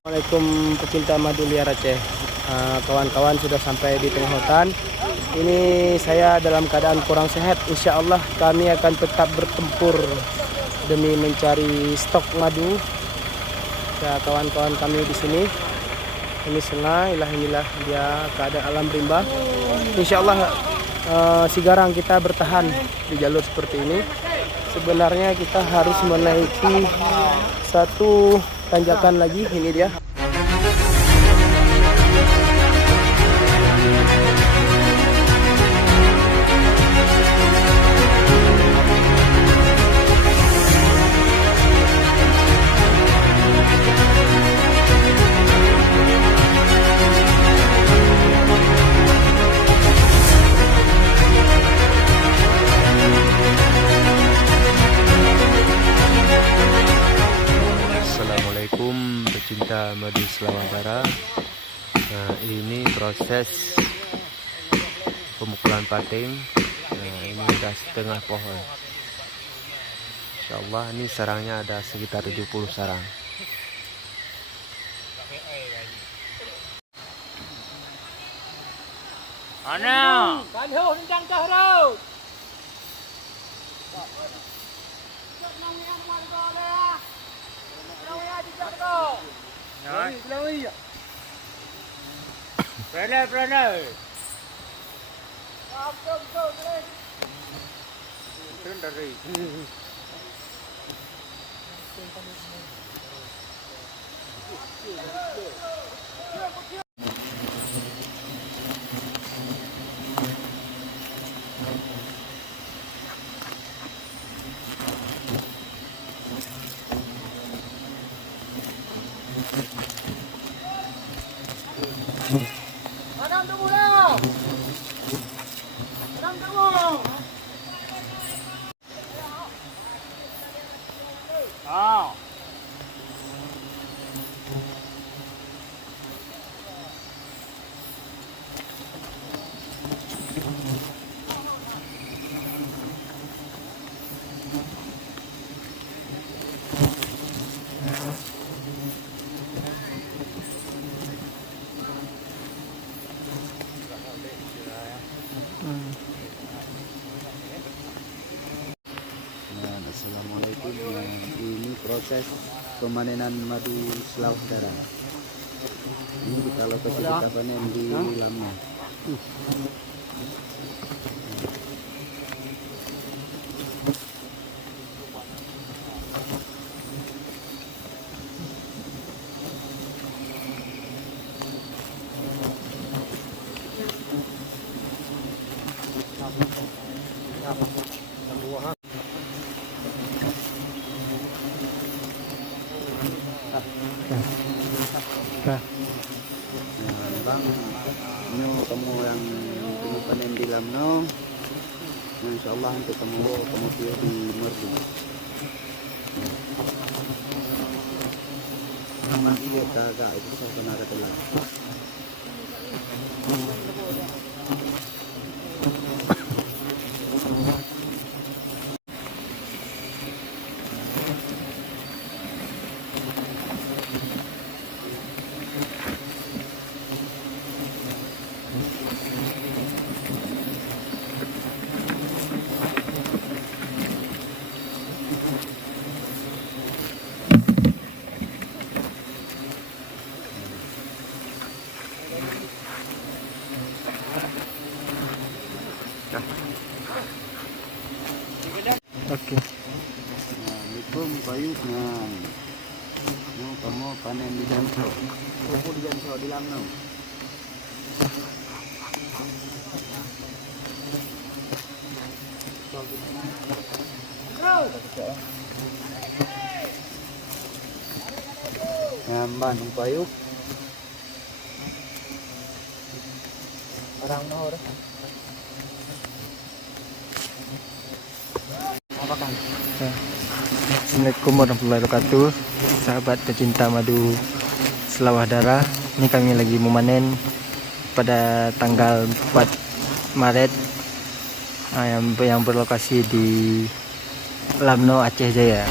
Assalamualaikum pecinta madu liar Aceh. Kawan-kawan sudah sampai di tengah hutan. Ini saya dalam keadaan kurang sehat. Insya Allah kami akan tetap bertempur demi mencari stok madu. Ya, kawan-kawan kami di sini. Ini sungai, inilah dia keadaan alam rimba. Insya Allah si garang kita bertahan di jalur seperti ini. Sebenarnya kita harus menaiki satu tanjakan lagi, ini dia. Assalamualaikum pecinta madu Selawandara. Nah, ini proses pemukulan pating. Nah, ini udah setengah pohon. Insyaallah ini sarangnya ada sekitar 70 sarang. Ana, kanho rencang kahro. Anam tunggu dah. Anam tunggu. Ah. Assalamualaikum. Ini proses pemanenan madu Selawandara. Ini kita lokasi kita panen di Lamno. Bang, ini kamu yang kamu panen di Lamno, insya Allah nanti kamu pilih di Merdu. Nanti kita agak itu saya pernah kata lagi. Oke. Assalamualaikum payuknya. Kamu panen di Jansho. Aku di Jansho di Lamno. Ngamban payuk. Orang nor. Assalamualaikum warahmatullahi wabarakatuh. Sahabat pecinta madu Selawandara. Ini kami lagi memanen pada tanggal 4 Maret yang berlokasi di Lamno, Aceh Jaya.